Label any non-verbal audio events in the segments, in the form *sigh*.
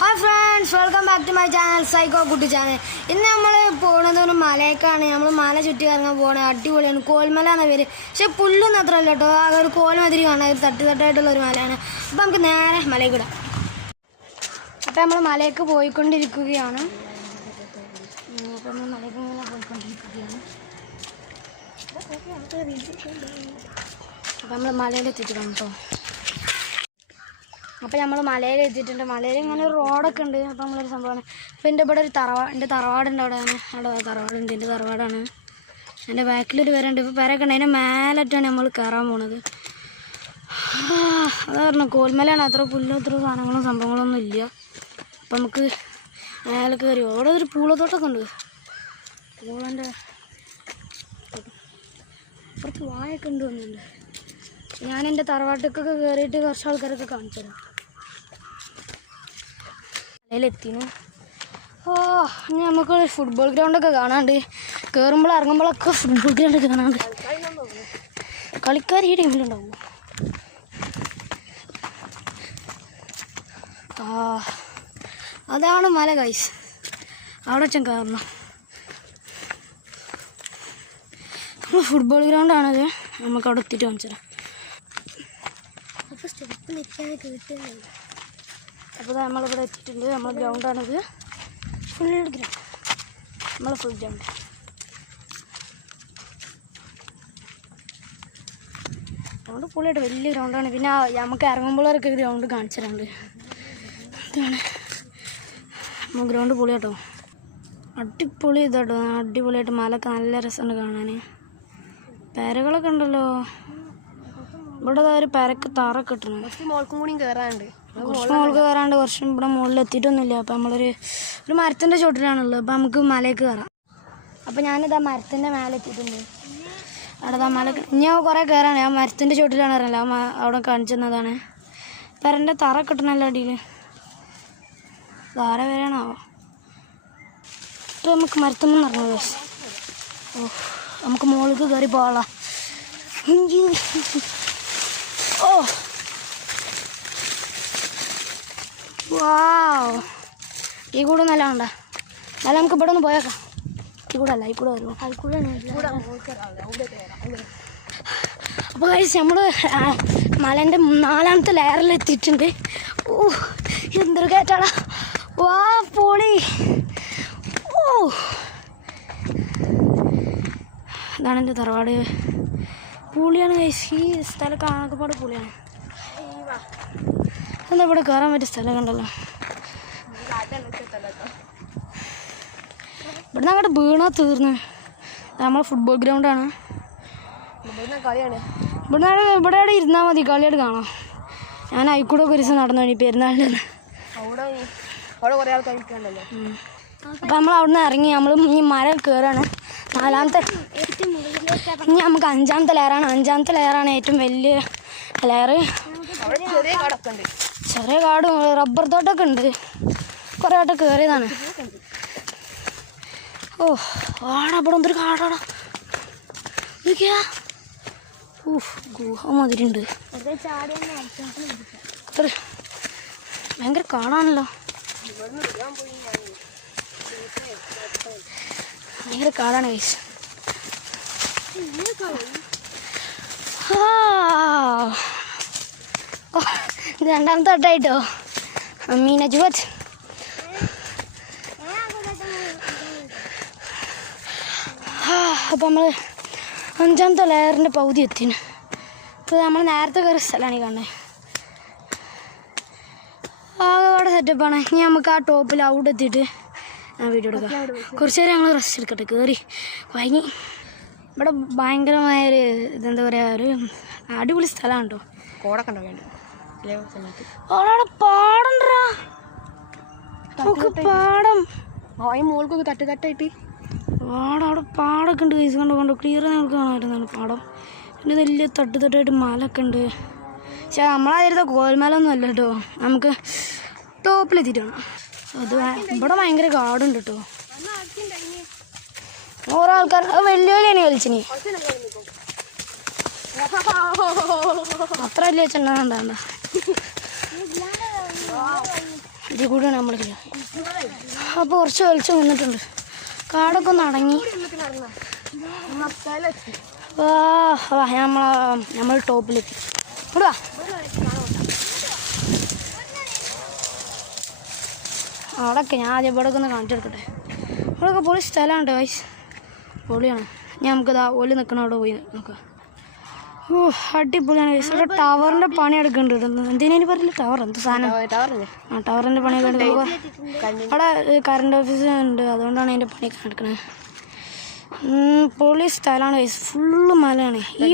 Hi friends welcome back to my channel psycho കുട്ടി channel ഇന്ന് നമ്മൾ പോകുന്നത് ഒരു മലയൊക്കെയാണ് നമ്മൾ മല ചുറ്റി കറങ്ങാൻ പോകണത് അടിപൊളിയാണ്. കോൽമല എന്ന പേര്. പക്ഷെ പുല്ലൊന്നും അത്ര അല്ല കേട്ടോ. ആകെ ഒരു കോൽമതിരി കാണാൻ ഒരു തട്ട് തട്ടായിട്ടുള്ള ഒരു മലയാണ്. അപ്പം നമുക്ക് നേരെ മലയിൽ ഇടാം. അപ്പം നമ്മൾ മലയൊക്കെ പോയിക്കൊണ്ടിരിക്കുകയാണ്. അപ്പം നമ്മൾ മലയ്ക്ക് ഇങ്ങനെ പോയിക്കൊണ്ടിരിക്കുകയാണ്. അപ്പം നമ്മൾ മലയിലെത്തിയിട്ട് കാണും കേട്ടോ അപ്പോൾ നമ്മൾ മലയിൽ എത്തിയിട്ടുണ്ട്. മലയിൽ ഇങ്ങനെ ഒരു റോഡൊക്കെ ഉണ്ട്. അപ്പോൾ നമ്മളൊരു സംഭവമാണ് അപ്പോൾ എന്റെ ഇവിടെ ഒരു തറവാ എന്റെ തറവാടുണ്ട് അവിടെ. അവിടെ തറവാടുണ്ട്. എന്റെ തറവാടാണ്. എന്റെ ബാക്കിലൊരു പേരുണ്ട്. ഇപ്പോൾ പേരൊക്കെ ഉണ്ട്. അതിന്റെ മേലിട്ടാണ് നമ്മൾ കയറാൻ പോണത്. അതാ പറഞ്ഞു. കോൽമലയാണ്. അത്ര പുല്ലും അത്ര സാധനങ്ങളും സംഭവങ്ങളൊന്നും ഇല്ല. അപ്പം നമുക്ക് മേലെ കയറി അവിടെ ഒരു പൂളത്തോട്ടൊക്കെ ഉണ്ട്. പൂളന്റെ കുറച്ച് വായൊക്കെ ഉണ്ട് വന്നിട്ടുണ്ട് ഞാൻ എന്റെ തറവാട്ടൊക്കെ കയറിയിട്ട് കുറച്ച് ആൾക്കാരൊക്കെ കാണിച്ചു തരാം മലയിലെത്തിനു ഓ ഇനി നമുക്ക് ഫുട്ബോൾ ഗ്രൗണ്ടൊക്കെ കാണാണ്ട്. കയറുമ്പോൾ ഇറങ്ങുമ്പോഴൊക്കെ ഫുട്ബോൾ ഗ്രൗണ്ട് കാണാണ്ട്. കളിക്കാർ ഈ ടീമിലുണ്ടാവും ആ അതാണ് മല കൈസ് അവിടെ വെച്ചാൽ കയറണം. നമ്മൾ ഫുട്ബോൾ ഗ്രൗണ്ടാണത് നമുക്ക് അവിടെ എത്തിയിട്ട് കാണിച്ചു തരാം അപ്പോൾ സ്റ്റെപ്പ് നിൽക്കാൻ കിട്ടുന്നില്ല അപ്പോൾ നമ്മളിവിടെ എത്തിയിട്ടുണ്ട്. നമ്മൾ ഗ്രൗണ്ടാണിത് ഫുൾ ഗ്രൗണ്ട് നമ്മൾ ഫുൾ ഗ്രൗണ്ട് ഗ്രൗണ്ട് പുള്ളിയായിട്ട് വലിയ ഗ്രൗണ്ടാണ് പിന്നെ നമുക്ക് ഇറങ്ങുമ്പോഴൊക്കെ ഗ്രൗണ്ട് കാണിച്ചു തരാണ്ട് ഇതാണ്. നമ്മൾ ഗ്രൗണ്ട് പുളിയാട്ടോ. അടിപൊളി ഇതാട്ടോ. അടിപൊളിയായിട്ട് മലൊക്കെ നല്ല രസമുണ്ട് കാണാൻ പേരകളൊക്കെ ഉണ്ടല്ലോ. ഇവിടെ ഒരു പേരക്ക് തറൊക്കെ കിട്ടണം. മോൾക്കും കൂടി കയറാനുണ്ട് കുറച്ച് മുകളിൽ കയറാണ്ട് കുറച്ച് ഇവിടെ മുകളിൽ എത്തിയിട്ടൊന്നുമില്ല. അപ്പം നമ്മളൊരു ഒരു മരത്തിന്റെ ചോട്ടിലാണുള്ളത് അപ്പം നമുക്ക് മലയ്ക്ക് കയറാം. അപ്പം ഞാനിതാ മരത്തിന്റെ മേലെ എത്തിയിട്ടുണ്ട്. അവിടെ ആ മല ഞാൻ കുറേ കയറാണ് ആ മരത്തിന്റെ ചോട്ടിലാണ് അറിയില്ല അവിടെ കാണിച്ചു തന്നതാണ്. പെരന്റെ തറ കിട്ടണല്ലോ അടിയിൽ ധാര വരാണാവോ ഇപ്പം നമുക്ക് മരത്തൊന്നും ഇറങ്ങും ഓ നമുക്ക് മുകളിലേക്ക് കയറി പോകാം. ഓ. വാവ് ഈ കൂടെ നല്ല ഉണ്ട നല്ല നമുക്ക് ഇവിടെ ഒന്ന് പോയേക്കാം. ഈ കൂടെ അല്ല ഈ കൂടെ വരുമോ അപ്പൊ അപ്പോൾ കഴിച്ച് നമ്മൾ മലന്റെ നാലാമത്തെ ലെയറിൽ എത്തിയിട്ടുണ്ട്. ഓ എന്തൊരു കയറ്റാടാ വാ പോളി. ഓ. അതാണ് എന്റെ തറവാട്. പുളിയാണ് ഈ സ്ഥലമൊക്കെ ആകെപ്പാട് പുളിയാണ്. എന്താ ഇവിടെ കയറാൻ പറ്റിയ സ്ഥലം കണ്ടല്ലോ. ഇവിടുന്ന് അങ്ങോട്ട് വീണാ തീർന്ന്. നമ്മളെ ഫുട്ബോൾ ഗ്രൗണ്ടാണ് ഇവിടുന്ന് ഇവിടെ ഇവിടെ ഇരുന്നാൽ മതി കളിയായിട്ട് കാണാം. ഞാൻ അയിക്കൂടെ ഒരു ദിവസം നടന്നു ഇനി പെരുന്നാളിന്റെ അപ്പം നമ്മൾ അവിടുന്ന് ഇറങ്ങി നമ്മൾ ഈ മരം കയറാണ് നാലാമത്തെ ഇനി നമുക്ക് അഞ്ചാമത്തെ ലെയറാണ് അഞ്ചാമത്തെ ലെയറാണ് ഏറ്റവും വലിയ ലെയർ ചെറിയ കാടും റബ്ബർ തോട്ടമൊക്കെ ഉണ്ട്. കുറേ വട്ടം കയറിയതാണ് ഓ ആടാ ഇവിടെ എന്തൊരു കാടാടാ. നോക്കിയാ. ഊഹ് ഗുഹ മാതിരി ഉണ്ട്. ഒരു ഭയങ്കര കാടാണല്ലോ. ഭയങ്കര കാടാണ് ഗൈസ് ഓ ഇത് രണ്ടാമത്തെ വട്ടമായിട്ടോ അമ്മീന ജുവത്. അപ്പം നമ്മൾ അഞ്ചാമത്തെ ലെയറിന്റെ പകുതി എത്തിന്. ഇപ്പോൾ നമ്മൾ നേരത്തെ കയറിയ സ്ഥലമാണ് ഈ കാണുന്നത് അവിടെ സെറ്റപ്പാണ് ഇനി നമുക്ക് ആ ടോപ്പിൽ അവിടെ എത്തിയിട്ട് ഞാൻ വീഡിയോ എടുക്കാം. കുറച്ച് നേരം ഞങ്ങൾ റെസ്റ്റ് എടുക്കട്ടെ. കയറി വൈകി ഇവിടെ ഭയങ്കരമായൊരു ഇതെന്താ പറയുക ഒരു അടിപൊളി സ്ഥലമാണ് കേട്ടോ കോടൊക്കെ ഉണ്ടാവും പാടം മോൾക്കൊക്കെ തട്ട് തട്ടായിട്ട് പാടം അവിടെ പാടൊക്കെ ഉണ്ട് കൈസ് കണ്ടോ കണ്ടോ ക്ലിയർ നിങ്ങൾക്ക് കാണാമായിരുന്നാണ് പാടം പിന്നെ വലിയ തട്ട് തട്ടായിട്ട് മലൊക്കെ ഉണ്ട് പക്ഷെ നമ്മളായിരുന്ന കോൽമലൊന്നും അല്ല കേട്ടോ നമുക്ക് ടോപ്പിലെത്തിയിട്ടാണ് അത് ഇവിടെ ഭയങ്കര കാടുണ്ട് കേട്ടോ ഓരോ ആൾക്കാർ വെല്ലുവിളിയാണ് കളിച്ചിനി അത്ര വലിയ ചെണ്ണ ഉണ്ടാണ്ട ഇതിൽ കൂടെയാണ് നമ്മൾ അപ്പോൾ കുറച്ച് വെളിച്ചം വന്നിട്ടുണ്ട്. കാടൊക്കെ ഒന്ന് അടങ്ങി. വാ നമ്മൾ ടോപ്പിലെത്തി. ഇവിടുവാ അവിടെയൊക്കെ ഞാൻ ആദ്യം ഇവിടെയൊക്കെ ഒന്ന് കാണിച്ചെടുക്കട്ടെ. ഇവിടെയൊക്കെ പൊളി സ്ഥലമുണ്ട് വൈസ് പൊളിയാണ്. ഞാൻ നമുക്കിതാ ഒലി നിൽക്കണ അവിടെ പോയി നോക്കാം. ഓ അടിപൊളിയാണ്. വൈസ് ഇവിടെ ടവറിന്റെ പണി എടുക്കുന്നുണ്ട് എന്തിനു പറഞ്ഞില്ല ടവർ എന്ത് സാധനം? ആ ടവറിന്റെ പണി അവിടെ കറണ്ട് ഓഫീസ് ഉണ്ട്. അതുകൊണ്ടാണ് അതിന്റെ പണി നടക്കുന്നത് പൊളി സ്ഥലമാണ്. ഫുള്ള് മലയാണ്. ഈ.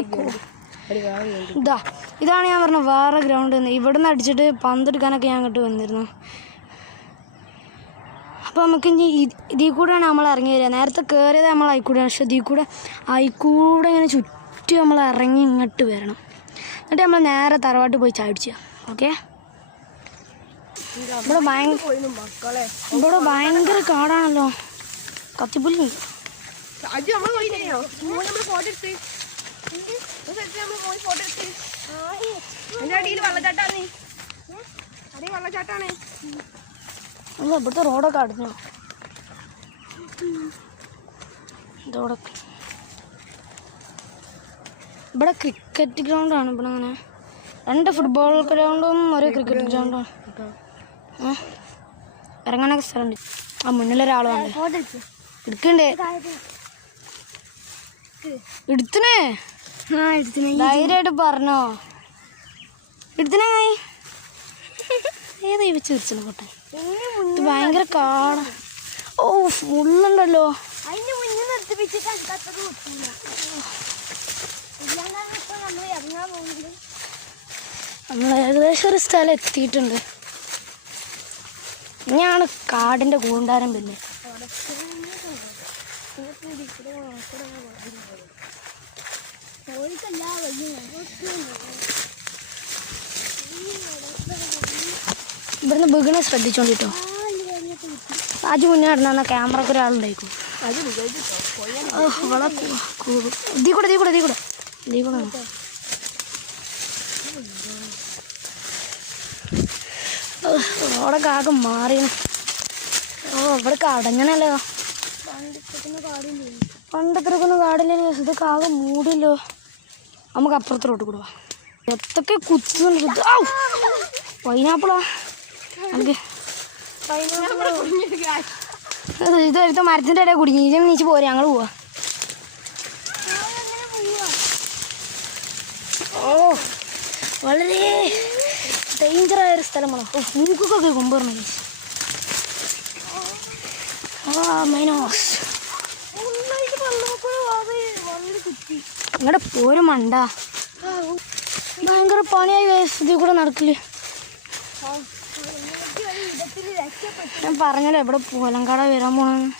ഇതാ ഇതാണ് ഞാൻ പറഞ്ഞ വേറെ ഗ്രൗണ്ട് ഇവിടെ നിന്ന് അടിച്ചിട്ട് പന്തെടുക്കാനൊക്കെ ഞാൻ അങ്ങോട്ട് വന്നിരുന്നു. അപ്പോൾ നമുക്ക് ഇനി ഇതിൽ കൂടെയാണ് നമ്മൾ ഇറങ്ങി വരിക. നേരത്തെ കയറിയത് നമ്മൾ ആയിക്കൂടെ പക്ഷെ ഇതിൽ കൂടെ ആയിക്കൂടെ ഇങ്ങനെ ചുറ്റും നമ്മൾ ഇറങ്ങി ഇങ്ങോട്ട് വരണം. എന്നിട്ട് നമ്മൾ നേരെ തറവാട്ട് പോയി ചാടിച്ച ഓക്കെ ഇവിടെ ഭയങ്കര ഇവിടെ ഭയങ്കര കാടാണല്ലോ. കത്തിപ്പുലി ഇവിടുത്തെ റോഡൊക്കെ അടഞ്ഞോ? മോൻ നമ്മൾ ഫോട്ടോ എടുത്ത് ഒരു സ്ഥലത്ത് നമ്മൾ പോയി ഫോട്ടോ എടുത്ത് അതിന്റെ അടിയിൽ വെള്ളച്ചാട്ടാണ് നീ അടിയിൽ വെള്ളച്ചാട്ടാണ് അല്ല ഇവിടുത്തെ റോഡൊക്കെ അടഞ്ഞു ഇതോടെ ഇവിടെ ക്രിക്കറ്റ് ഗ്രൗണ്ടാണ് ഇവിടെ അങ്ങനെ രണ്ട് ഫുട്ബോൾ ഗ്രൗണ്ടും ഒരു ക്രിക്കറ്റ് ഗ്രൗണ്ടും ഇറങ്ങാനൊക്കെ സ്ഥലമുണ്ട്. ആ മുന്നിലൊരാളുണ്ട് എടുക്കണ്ടേ? എടുത്തിനേ ധൈര്യമായിട്ട് പറഞ്ഞോ. എടുത്തിനേ ഏതായി വെച്ച് വെച്ചത് കോട്ടെ ഇത് ഭയങ്കര കാട. ഓ ഫുള്ളുണ്ടല്ലോ അതിന്റെ മുന്നിൽ നിർത്തിപ്പിച്ചിട്ട് അത്ര കുത്തില്ല ഇല്ലാണ്ടാണ് ഇപ്പൊ നമ്മൾ ഇറങ്ങാൻ പോകുന്നത്. നമ്മൾ ഏകദേശം ഒരു സ്ഥലം എത്തിയിട്ടുണ്ട്. ഇനിയാണ് കാടിന്റെ കൂണ്ടാരം പിന്നെ. ഇവിടുന്ന് ബിഗിനെ ശ്രദ്ധിച്ചോണ്ടിട്ടോ. ആദ്യം മുന്നേ നടന്ന ക്യാമറക്ക് ഒരാളുണ്ടായിരിക്കും. അത് വിചാരിച്ചോ പോയാ ഓ, ഇവളെ കൂ- കൂ- ഇതീ കൂടെ ഇതീ കൂടെ ഇതീ കൂടെ. ഇതീ കൂടെ ആണ്. ഓ, റോഡൊക്കെ കാകെ മാറി ഓ ഇവിടെ കടങ്ങനല്ലോ പണ്ടത്രക്കൊന്നും കാടില്ല ഇത് കാകെ മൂടില്ലോ. നമുക്ക് അപ്പുറത്തിലോട്ട് കൊടുവാ എത്തൊക്കെ കുത്തുന്നുണ്ട് പൈനാപ്പിളാ. നമുക്ക് ഇത് എടുത്ത മരത്തിന്റെ ഇടയിൽ കുടുങ്ങി. ഇനി നീച്ച് പോരെ ഞങ്ങൾ പോവാ. ഓ വളരെ ഡേഞ്ചറായ ഒരു സ്ഥലമാണ്? ഓ മൂക്കൊക്കെ കൊമ്പറണ ആ മൈനോസ്. ഇങ്ങടെ പോരും മണ്ട? ഭയങ്കര പണിയായി വേസ്തി കൂടെ നടക്കില്ലേ ഞാൻ പറഞ്ഞല്ലോ എവിടെ പോലങ്കാട വരാൻ പോണെന്ന്.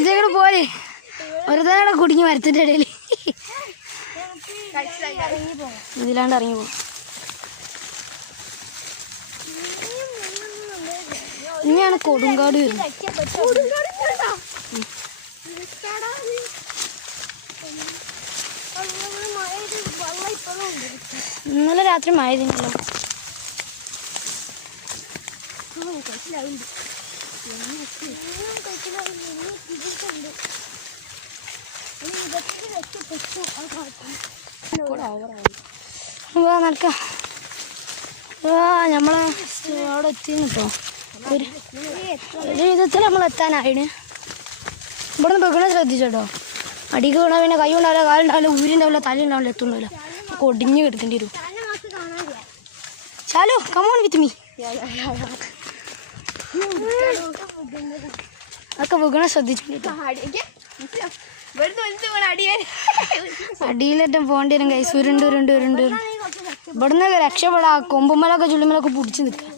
ഇതേക്കൂടെ പോലെ വെറുതെ കുടുങ്ങി മരത്തിന്റെ ഇടയിൽ ഇതിലാണ്ട് ഇറങ്ങി പോകും ഇനിയാണ് കൊടുങ്കാട് ഇന്നലെ രാത്രി മഴ നടക്കാം. നമ്മളെ അവിടെ എത്തിന്ന് ഒരു വിധത്തിൽ നമ്മൾ എത്താനായിന് ഇവിടെ നിന്ന് വെക്കണ ശ്രദ്ധിച്ചോട്ടോ. അടിക്ക് വീണാൽ പിന്നെ കൈ ഉണ്ടാവില്ല കാലുണ്ടാവില്ല ഊരുണ്ടാവില്ല തല ഉണ്ടാവില്ല എത്തുണ്ടാവില്ല കൊടിഞ്ഞു കിടക്കേണ്ടി വരും. ചാലോ കമോൺ വിത്ത് മീ അതൊക്കെ വീണ ശ്രദ്ധിച്ചിട്ടുണ്ട് അടിയിലേറ്റം പോകേണ്ടി വരും കൈ ഉരുണ്ട് ഉരുണ്ട് ഉരുണ്ട്. ഇവിടുന്ന് രക്ഷപ്പെടാ കൊമ്പുമലൊക്കെ ചുള്ളിമലൊക്കെ പിടിച്ച് നിൽക്കുക.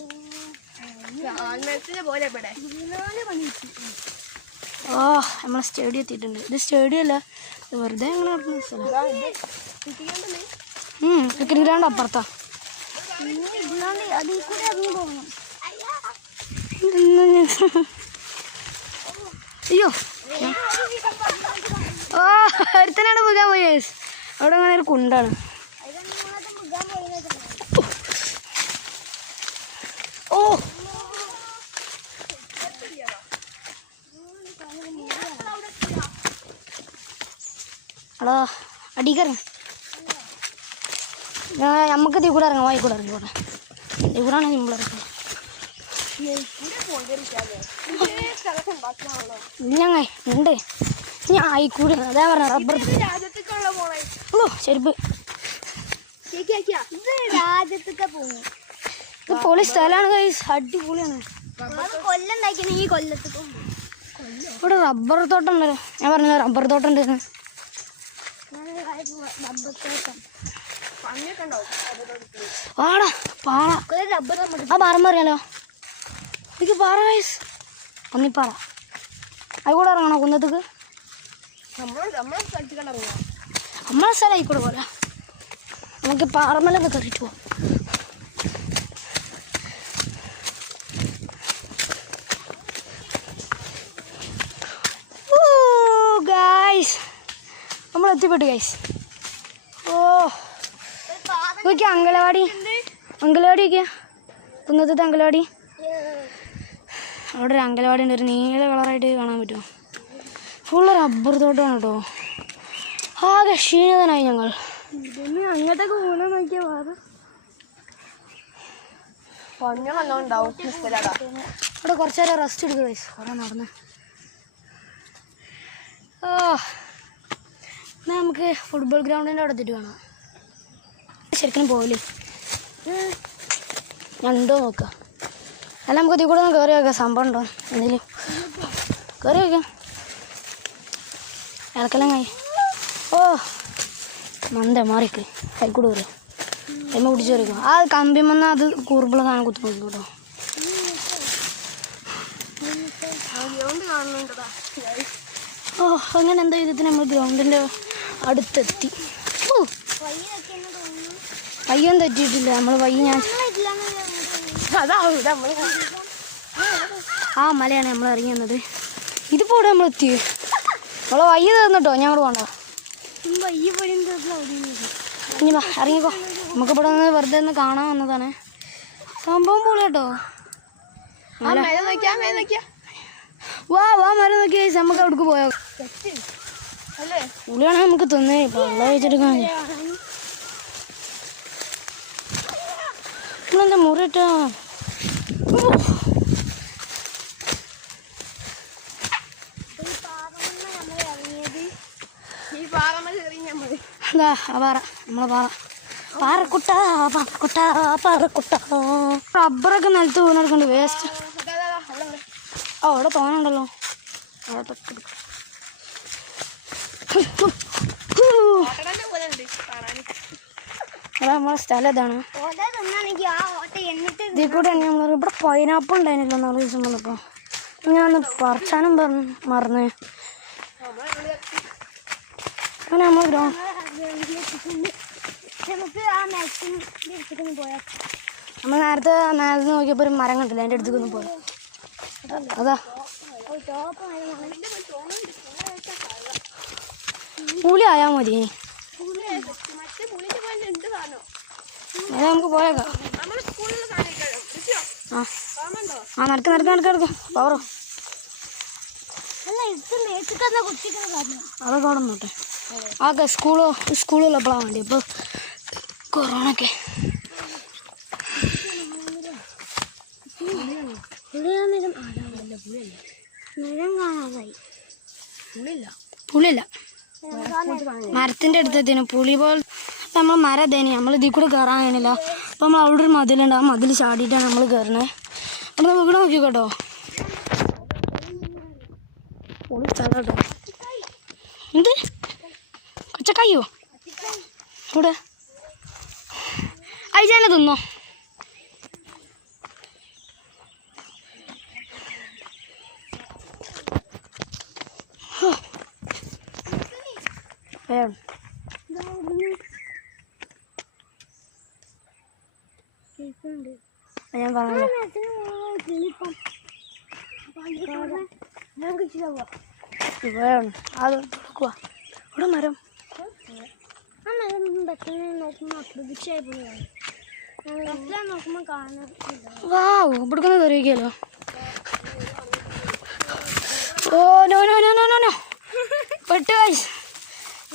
പോലെ ഇവിടെ. ഓ നമ്മളെ സ്റ്റേഡിയം എത്തിയിട്ടുണ്ട്. ഇത് സ്റ്റേഡിയം അല്ല വെറുതെ അങ്ങനെ നടക്കുന്ന സ്ഥലം. ക്രിക്കറ്റ് ഗ്രൗണ്ട് അപ്പുറത്താ. അയ്യോ. ഓ ഒരുത്തനാണ് മുഖാൻ പോയേ അവിടെ അങ്ങനെ ഒരു കുണ്ടാണ്. ഓ. എടാ അടിക്കറ നമുക്ക് തീ കൂടെ ഇറങ്ങാം വായി കൂടെ ഇറങ്ങി കൂടെ തീ കൂടെ ആണെങ്കിൽ നമ്മൾ ഇറങ്ങാം. സ്ഥലത്ത് ഉണ്ടാക്കാണല്ലോ ഇല്ലങ്ങ ഉണ്ട് ഞാൻ ആയിക്കൂടെ അതാ പറഞ്ഞ റബ്ബർ ഓ ചെരുപ്പ്. ഇത് പൊളി സ്ഥലമാണ് കൈസ് അടിപൊളിയാണ്. കൊല്ലം ഇവിടെ റബ്ബർ തോട്ടം ഉണ്ടല്ലോ. ഞാൻ പറഞ്ഞ റബ്ബർ തോട്ടം ഉണ്ടായിരുന്നു പാട റബ്ബർ ആ പാറ അറിയാലോ? എനിക്ക് പാറ വയസ് പന്നിപ്പാറ അത് കൂടെ ഇറങ്ങണോ കുന്നത്തേക്ക്? നമ്മളെ സ്ഥലം ആയിക്കൂടെ പോലെ നമുക്ക് പാറമലൊക്കെ കയറിയിട്ട് പോവാം. എത്തിപ്പെട്ടു ഗൈസ് ഓ. നോക്കി അങ്കലവാടി അങ്കലവാടി നോക്കിയാ കുന്നത്തത്തെ അങ്കലവാടി അവിടെ ഒരു അങ്കലവാടി ഉണ്ട്. ഒരു നീല കളറായിട്ട് കാണാൻ പറ്റുമോ? ഫുള്ള് റബ്ബർ തോട്ടമാണ് കേട്ടോ. ആകെ ക്ഷീണിതനായി ഞങ്ങൾ. അങ്ങോട്ടൊക്കെ പോകണ നോക്കിയാ പാത അവിടെ കുറച്ചേരം റെസ്റ്റ് എടുക്കുക. കുറേ നടന്ന്. ഓ. എന്നാ നമുക്ക് ഫുട്ബോൾ ഗ്രൗണ്ടിന്റെ അവിടെ തിരി കാണാം. ശരിക്കും പോകില്ലേ രണ്ടോ നോക്കാം. അല്ല നമുക്ക് ഇതിൽ കൂടെ ഒന്ന് കയറി വയ്ക്കാം സംഭവം ഉണ്ടോ? എന്തെങ്കിലും? കയറി വയ്ക്കാം ഇളക്കെല്ലാം കായി ഓ മന്ദ മാറിക്ക്. കൈക്കൂടെ വരും എമ്മ പിടിച്ച് വരയ്ക്കും ആ കമ്പി വന്ന അത് കൂർബുള്ള സാധനം കുത്തി നോക്കി കേട്ടോ. ഓ അങ്ങനെ എന്തോ വിധത്തിൽ നമ്മൾ ഗ്രൗണ്ടിന്റെ അടുത്തെത്തി. ഓ. വയ്യൊന്നും തെറ്റിയിട്ടില്ല. നമ്മൾ വയ്യ ഞാൻ ആ മലയാണ് നമ്മൾ ഇറങ്ങി വന്നത്. ഇതിപ്പോൾ ഇവിടെ നമ്മൾ എത്തി? നമ്മളെ വയ്യ തീർന്നിട്ടോ? ഞാൻ ഇനി വാ ഇറങ്ങിക്കോ. നമുക്ക് ഇവിടെ നിന്ന് വെറുതെ ഒന്ന് കാണാൻ വന്നതാണ്. സംഭവം പോലെ കേട്ടോ വാ വാ മരം നോക്കിയാ നമുക്ക് അവിടേക്ക് പോയോ പുളിയാണെങ്കിൽ നമുക്ക് തിന്നേ. വെള്ളം കഴിച്ചെടുക്കാൻ നമ്മളെന്താ മുറിട്ടോ ആ പാറ. നമ്മളെ പാറ. പാറക്കുട്ട പാറക്കുട്ട പാറക്കുട്ട. റബ്ബറൊക്കെ നിലത്ത് വീണെടുക്കണ്ട്. വേസ്റ്റ്. ആ അവിടെ തോന്നുന്നുണ്ടല്ലോ അവിടെ തൊട്ടെടുക്ക ഓട്ടടന്നെ പോലെ ഉണ്ട് കാണാൻ നമ്മളെ സ്ഥലം ഇതാണ്. ഇതിൽ കൂടെ ഇവിടെ പൈനാപ്പിൾ ഉണ്ടായിരുന്നില്ല നാല് ദിവസം വന്നപ്പോൾ ഞാൻ പറിച്ചാനും പറഞ്ഞു മറന്നേ. അങ്ങനെ നമ്മൾ നമ്മൾ നേരത്തെ നേരത്തെ നോക്കിയപ്പോൾ ഒരു മരം കണ്ടില്ല? എന്റെ അടുത്തേക്ക് ഒന്ന് പോയി. അതാ. പുളി ആയാൽ മതി. നമുക്ക് പോയേക്കാം. ആ. നടക്ക് നടക്ക് നടക്ക് നടക്ക്. പവറോ അതൊക്കെ അവിടെ നോട്ടെ ആകെ സ്കൂളോ സ്കൂളുള്ളപ്പോഴാണ് വേണ്ടി. ഇപ്പോൾ കൊറോണ ഒക്കെ കാണാതായി പുളിയില്ല. മരത്തിന്റെ അടുത്തെത്തിന് പുളി പോലെ നമ്മൾ മരം എത്തേനി നമ്മൾ ഇതിൽ കൂടെ കയറാൻ കഴിയണില്ല അപ്പം നമ്മൾ അവിടെ ഒരു മതിലുണ്ട്. ആ മതിൽ ചാടിയിട്ടാണ് നമ്മൾ കയറണേ അപ്പം നമ്മൾ ഇവിടെ നോക്കി കേട്ടോ പൊളി കേട്ടോ എന്ത്? കൊച്ചക്കായോ ഇവിടെ. അയച്ചാനെ തിന്നോ വേണം ഞാൻ പറഞ്ഞല്ലോ. വേണം അത് നോക്കുക ഇവിടെ മരം? നോക്കുമ്പോ കാണുന്നത് വാവ് ഇവിടുന്ന് കയറിയിരിക്കല്ലോ ഓ no no no no no no പെട്ട് guys.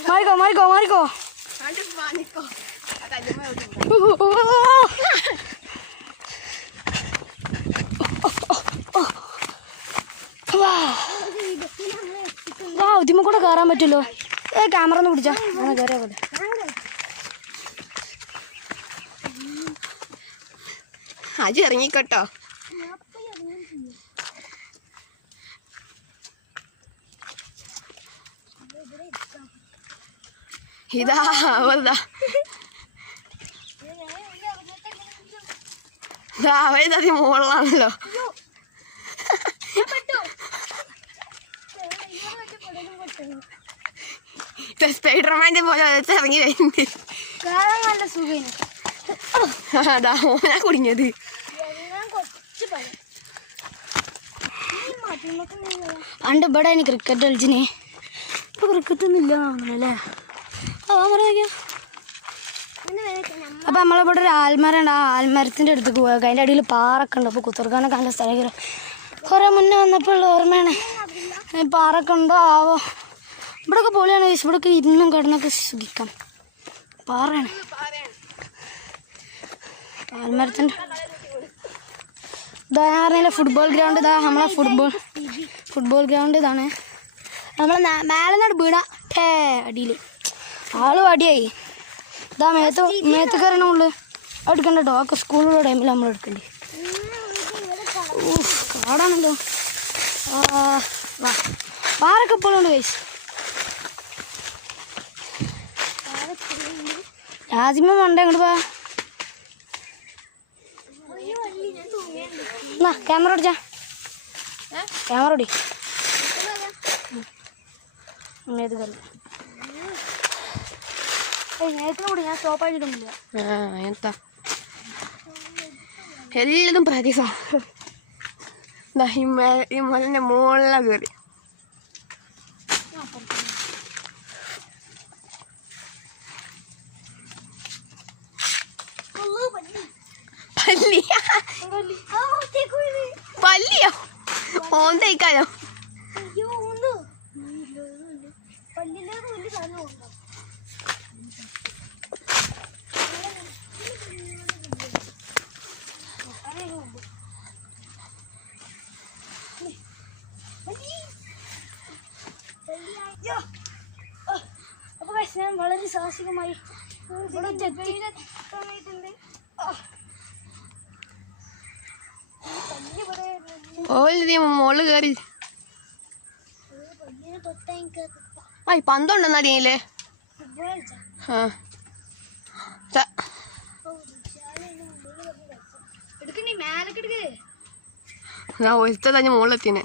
മാറിക്കോ മാറിക്കോ മാറിക്കോ. കണ്ടു നിക്കോ ആ കല്ലുമ്മ തൊട്ട് വാ ഇതിമ്മ കൂടെ കയറാൻ പറ്റുമല്ലോ? ഏ ക്യാമറ ഒന്ന് പിടിച്ചാ. അങ്ങനെ കയറിയാ പോലെ അജി ഇറങ്ങിക്കോട്ടോ. ഇതാ അവതാ. അവയത് മുകളിലാണല്ലോ ഇത് സ്പൈഡർമാന്റെ പോലെ ഒരൊറ്റ ഇറങ്ങി വരുന്നുണ്ട് നല്ല സുഖം അതാ ഓനാ കുടുങ്ങിയത്. അണ്ട് ഇവിടെ ഇനി ക്രിക്കറ്റ് കളിച്ചിന്. ഇപ്പൊ ക്രിക്കറ്റ് ഒന്നും ഇല്ല അല്ലേ? ആ പറയാ അപ്പൊ നമ്മളിവിടെ ഒരു ആൽമരം ഉണ്ട്. ആ ആൽമരത്തിന്റെ അടുത്തേക്ക് പോയത് അതിന്റെ അടിയിൽ പാറൊക്കെ ഉണ്ട്. അപ്പൊ കുത്തിർക്കാനൊക്കെ നല്ല സ്ഥലം കുറെ മുന്നേ വന്നപ്പോൾ ഓർമ്മയാണ്. പാറൊക്കെ ഉണ്ടോ? ആവോ? ഇവിടെയൊക്കെ പൊളിയാണ്. ഇവിടെയൊക്കെ ഇന്നും കടന്നൊക്കെ സുഖിക്കാം. പാറയാണ്. ആൽമരത്തിന്റെ ഇതാ ഞാൻ പറഞ്ഞില്ല ഫുട്ബോൾ ഗ്രൗണ്ട് ഇതാ നമ്മളെ ഫുട്ബോൾ ഫുട്ബോൾ ഗ്രൗണ്ട് ഇതാണ്. നമ്മളെ മേലെ നട വീണ ടേ അടിയിൽ ആളും അടിയായി ഇതാ മേത്ത് മേത്ത് കയറണുള്ളു എടുക്കണ്ട കേട്ടോ ഒക്കെ ടൈമിൽ നമ്മൾ എടുക്കണ്ടേ. കാടാണല്ലോ പാറൊക്കെ ഇപ്പോഴും ഉണ്ട് ആദ്യമേ മണ്ട അങ്ങോട്ട് വാ. ക്യാമറ ഓടിച്ചാ ക്യാമറ ഓടി എന്താ എല്ലതും പ്രതിഭ ദാ ഈ മല- ഈ മലന്റെ മുകളിലാ കയറി ഓന്തയിക്കാനോ അപ്പൊ ഞാൻ വളരെ സാഹസികമായി ഇവിടെ ചെത്തി ഓൽ കേറി. കയറി ആ പന്തുണ്ടെന്നാ നീലേ ആ ഞാൻ ഒരുത്ത തന്നെ മുകളിലെത്തിനെ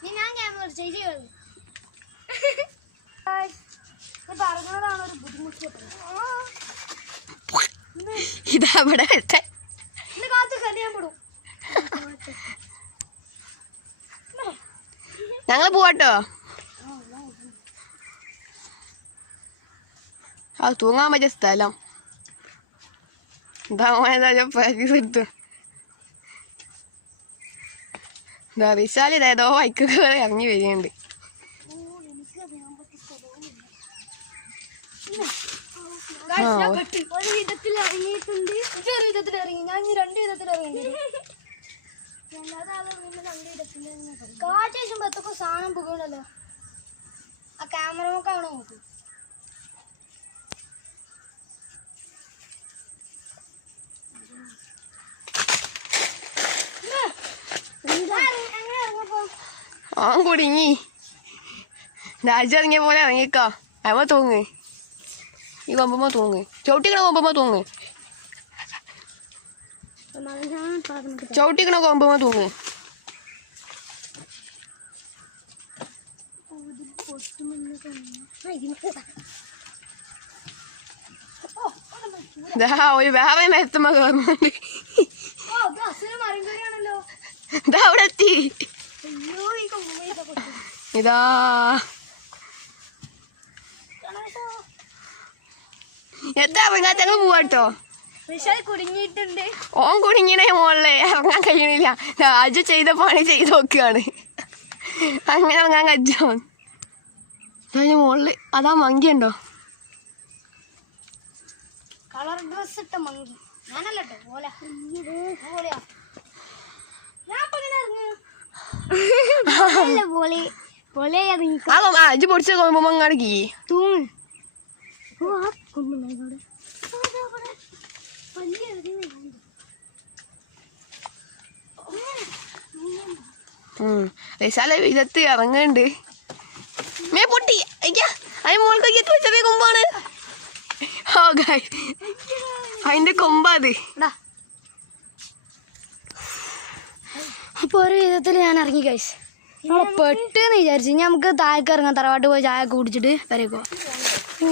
*laughs* ഞാൻ ക്യാമറ ചേച്ചി പറഞ്ഞതാണ് ഒരു ബുദ്ധിമുട്ട്. ഇതാ ഇവിടെ പെടും. ഞങ്ങൾ പോവാട്ടോ. ആ തൂങ്ങാൻ പറ്റിയ സ്ഥലം. ഇതാ വിശാലിതായതോ കയറി ഇറങ്ങി വരികയുണ്ട് ആ, ഒരു വിധത്തിൽ ഇറങ്ങിയിട്ടുണ്ട്. ഒരു വിധത്തിൽ ഇറങ്ങി. ഞാൻ ഇനി രണ്ട് വിധത്തിൽ ഇറങ്ങി. കാറ്റ് വീശുമ്പോ എത്തൊക്കെ സാധനം പുകണല്ലോ ആ ക്യാമറ നോക്കാണോ നോക്ക്. അവൻ കുടുങ്ങി. രാജ ഇറങ്ങിയ പോലെ ഇറങ്ങിക്കോ. അവ തൂങ്ങ് ഈ വമ്പമ്മ തൂങ്ങ്. ചവിട്ടിക്കണ വമ്പമ്മ തൂങ്ങ്. ചവിട്ടിക്കണ വമ്പമ്മ തൂങ്ങ്. ഒരു വേറെ നേരത്തുമ്പോ കയറുന്നുണ്ട് അവിടെ എത്തി. ഇതാ. എന്താ പിന്നാത്ത പോവാട്ടോ കുടുങ്ങിയിട്ടുണ്ട്. ഓൻ കുടുങ്ങിണേ മോളിലെ. ഇറങ്ങാൻ കഴിയണില്ല. അജു ചെയ്ത പണി ചെയ്ത് നോക്കുകയാണ് അങ്ങനെ ഇറങ്ങാൻ കജ്ജോ അതിന് മോളിൽ. അതാ മങ്കിയുണ്ടോ കളർ ഡ്രസ് ഇട്ട മങ്കി. ഞാനല്ലോ ആ അജു പൊടിച്ചു പോകുമ്പോ കീ. തൂങ്ങ്. വലിയ വിശാല വിധത്ത് ഇറങ്ങുന്നുണ്ട് മേ പൊട്ടി. അയ്യാ അതിന് മോൾക്ക് എത്തി വെച്ചതേ കൊമ്പാണ്. ഓ ഗായ് അതിന്റെ കൊമ്പാത് അപ്പൊ ഒരു വിധത്തിൽ ഞാൻ ഇറങ്ങി കഴിച്ചു നമ്മളെ പെട്ടെന്ന് വിചാരിച്ചു ഇനി നമുക്ക് താഴേക്ക് ഇറങ്ങാൻ തറവാട്ട് പോയി ചായ കുടിച്ചിട്ട് കുടിച്ചിട്ട് വരേക്കോ. ഓ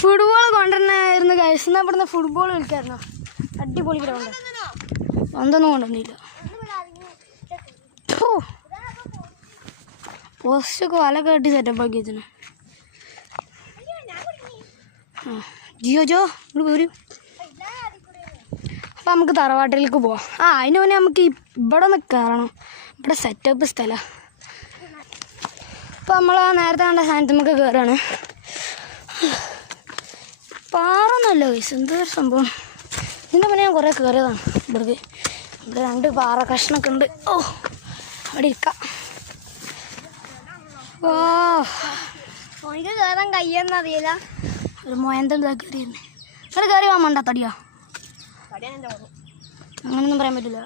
ഫുട്ബോൾ കൊണ്ടുവരണായിരുന്നു കഴിച്ചുന്ന ഇവിടുന്ന് ഫുട്ബോൾ കളിക്കായിരുന്നു. അടിപൊളി ഗ്രൗണ്ട് എന്തൊന്നും കൊണ്ടുവന്നില്ല. പോസ്റ്റൊക്കെ വല കെട്ടി സെറ്റപ്പ് ആക്കി വെച്ചിന് ജിയോ ജോ ഇവിടെ പോരൂ. അപ്പം നമുക്ക് തറവാട്ടിലേക്ക് പോവാം. ആ അതിന് മുന്നേ നമുക്ക് ഇവിടെ ഒന്ന് കയറണം. ഇവിടെ സെറ്റപ്പ് സ്ഥലം. അപ്പം നമ്മൾ ആ നേരത്തെ കണ്ട സ്ഥാനത്ത് നമുക്ക് കയറുകയാണ് പാറൊന്നുമല്ല വയസ്സ് എന്തൊരു സംഭവം. ഇതിന്റെ മുന്നേ ഞാൻ കുറേ കയറിയതാണ് ഇവിടേക്ക്. ഇവിടെ രണ്ട് പാറ കഷ്ണമൊക്കെ ഉണ്ട്. ഓ അവിടെ ഇരിക്കാം. ഓനിക്ക് കയറാൻ അറിയില്ല. ഒരു മോയന്തുണ്ട് കയറിയിരുന്നേ കയറി വാ മണ്ട തടിയോ. അങ്ങനൊന്നും പറയാൻ പറ്റില്ല.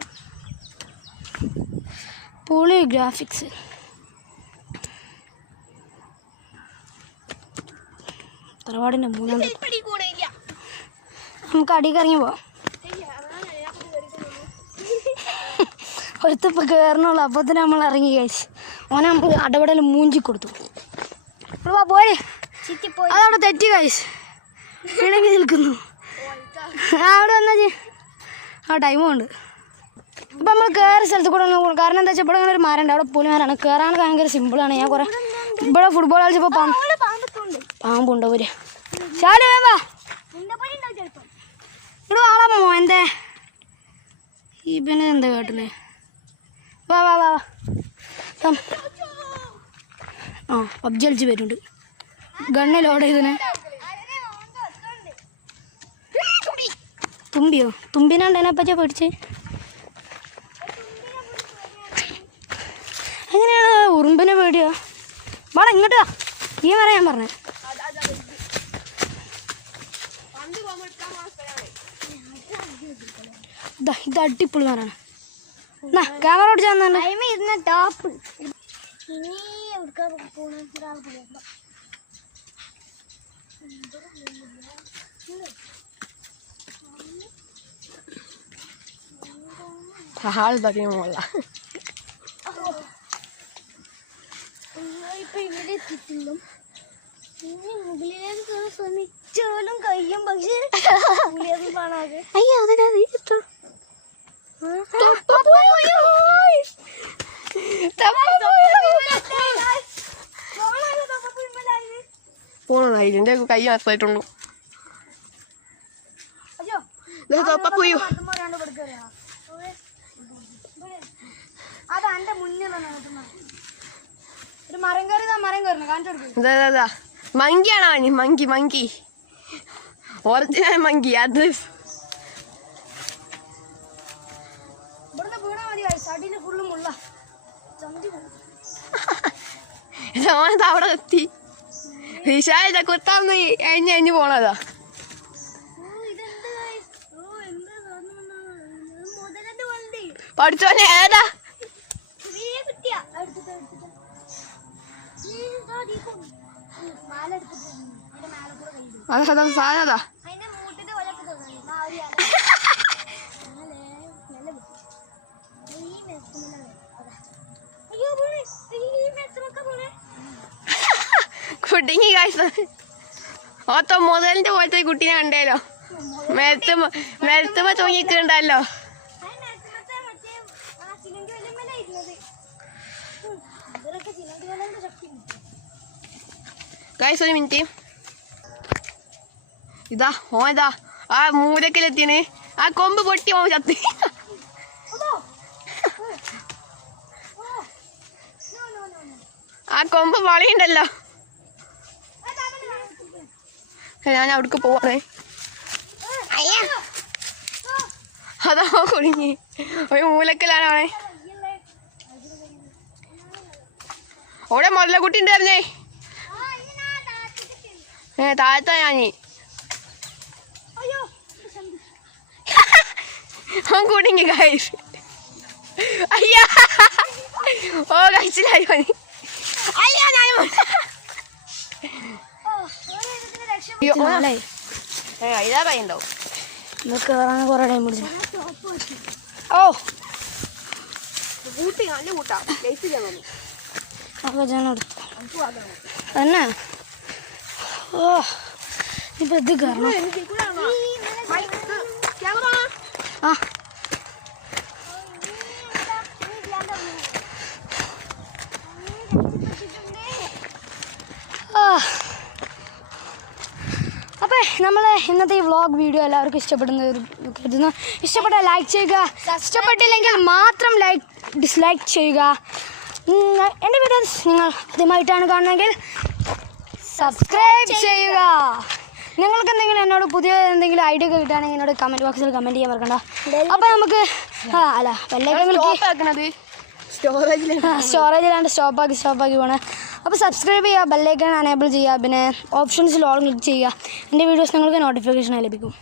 പൊളി ഗ്രാഫിക്സ്. തറവാടിന്റെ മൂന്നാം. നമുക്ക് അടിയിൽ ഇറങ്ങി പോവാം. ഒരുത്തിപ്പോൾ കയറണുള്ളൂ അപ്പത്തിന് നമ്മൾ ഇറങ്ങി കഴിച്ച്. ഓനെ നമുക്ക് അടപടൽ മൂഞ്ചി കൊടുത്തു. വാ പോരെ. അതവിടെ തെറ്റി കഴിച്ച് പിണങ്ങി നിൽക്കുന്നു. അവിടെ വന്നാ ആ ടൈമും ഉണ്ട്. അപ്പം നമ്മൾ കയറി സ്ഥലത്ത് കൂടെ പോകും. കാരണം എന്താ വെച്ചാൽ ഇവിടെ അങ്ങനെ ഒരു മരം ഉണ്ട് അവിടെ പുലിമരാണ് കയറാൻ ഭയങ്കര സിമ്പിളാണ് ഞാൻ കുറേ ഇവിടെ ഫുട്ബോൾ കളിച്ചപ്പോൾ പാമ്പുണ്ടോ ഒരു ശാലു ചിലപ്പം. ഇവിടെ ആളാ മോന്റെ ഈ പിന്നെ എന്താ കേട്ടില്ലേ വാ വാ വാ വാ. ആ പബ്ജി കളിച്ച് വരുന്നുണ്ട് ഗണ്ണ് ലോഡ് ചെയ്തനെ തുമ്പിയോ? തുമ്പിനാണ്ട് പച്ച പേടിച്ച്. എങ്ങനെയാണ് ഉറുമ്പിനെ പേടിയോ? വേണം ഇങ്ങോട്ട് ഈ പറയാൻ പറഞ്ഞേ. ഇതാ അടിപൊളി മരമാണ് ക്യാമറ ടൈം ടോപ്പ്. ഇനി പോണ? മോള. ഇപ്പൊ ഇവിടെ എത്തിയിട്ടുള്ളൂ. ഇനി മുകളിലേക്ക് കയറാൻ ശ്രമിച്ചാലും കഴിയും പക്ഷേ അയ്യോ അതെ കിട്ടും പോണ ഇതിന്റെ കൈ മാത്രമായിട്ടുള്ളൂ എന്റെ ഇതാ മങ്കിയാണ് മങ്കി മങ്കി. ഒറിജിനൽ മങ്കി അത്. ഓനത് അവിടെ എത്തി വിശാലില്ല കുത്താന്ന് അഴിഞ്ഞ് അഴിഞ്ഞ് പോണതാ. പഠിച്ചോനെ ഏതാ? അതാ സാധനതാ *laughs* *laughs* കുടുങ്ങി കാശ് ഓത്തോ മുതലിന്റെ പോലത്തെ കുട്ടീനെ കണ്ടേലോ? മെരുത്തുമ്പോ മെരുത്തുമ്പോ തൂങ്ങിക്കുണ്ടല്ലോ ഒരു മിനിറ്റ് ഇതാ ഓ ഇതാ ആ മൂലക്കലെത്തിന്. ആ കൊമ്പ് പൊട്ടി ഓ ചത്തി അതോ oh no no no no ആ കൊമ്പ് വളയുണ്ടല്ലോ ഞാൻ അവിടേക്ക് പോവാണേ അതാ കുടുങ്ങി. ഒരു മൂലക്കലാണ് അവിടെ മുതലക്കുട്ടി ഉണ്ടായിരുന്നേ. ഏ താഴത്താ ഞാനീ. അവൻ കുടുങ്ങി ഗൈസ് അയ്യാ. ഓ കഴിച്ചില്ലായി അയ്യാ ഞാൻ ഓ ഒരു വിധത്തിൽ രക്ഷ അയ്യോ, ഓ. ഏ, ഇതാ നമുക്ക് കയറാൻ കുറേ ടൈം പിടിച്ചു. ഓ. കൂട്ടി നല്ല കൂട്ടാ. അപ്പോൾ ഞാൻ എടുത്തു തന്നെ ഓ ഇപ്പൊ ഇത് കയറണം ക്യാമറ ആ അപ്പൊ നമ്മളെ ഇന്നത്തെ ഈ വ്ളോഗ് വീഡിയോ എല്ലാവർക്കും ഇഷ്ടപ്പെടുന്ന കരുതുന്നു. ഇഷ്ടപ്പെട്ട ലൈക്ക് ചെയ്യുക. ഇഷ്ടപ്പെട്ടില്ലെങ്കിൽ മാത്രം ലൈക്ക് ഡിസ്ലൈക്ക് ചെയ്യുക. എന്റെ വീഡിയോസ് നിങ്ങൾ ആദ്യമായിട്ടാണ് കാണുന്നതെങ്കിൽ സബ്സ്ക്രൈബ് ചെയ്യുക. നിങ്ങൾക്ക് എന്തെങ്കിലും എന്നോട് പുതിയ എന്തെങ്കിലും ഐഡിയ ഒക്കെ കിട്ടുകയാണെങ്കിൽ എന്നോട് കമന്റ് ബോക്സിൽ കമന്റ് ചെയ്യാൻ മറക്കണ്ട. അപ്പോൾ നമുക്ക് ആ അല്ല വല്ല സ്റ്റോറേജിലാണ്ട് സ്റ്റോപ്പാക്കി സ്റ്റോപ്പാക്കി പോണേ. അപ്പോൾ സബ്സ്ക്രൈബ് ചെയ്യുക ബെല്ലൈക്കൺ അനേബിൾ ചെയ്യുക പിന്നെ ഓപ്ഷൻസിൽ ഓൾ ക്ലിക്ക് ചെയ്യുക. എന്റെ വീഡിയോസ് നിങ്ങൾക്ക് നോട്ടിഫിക്കേഷനായി ലഭിക്കും.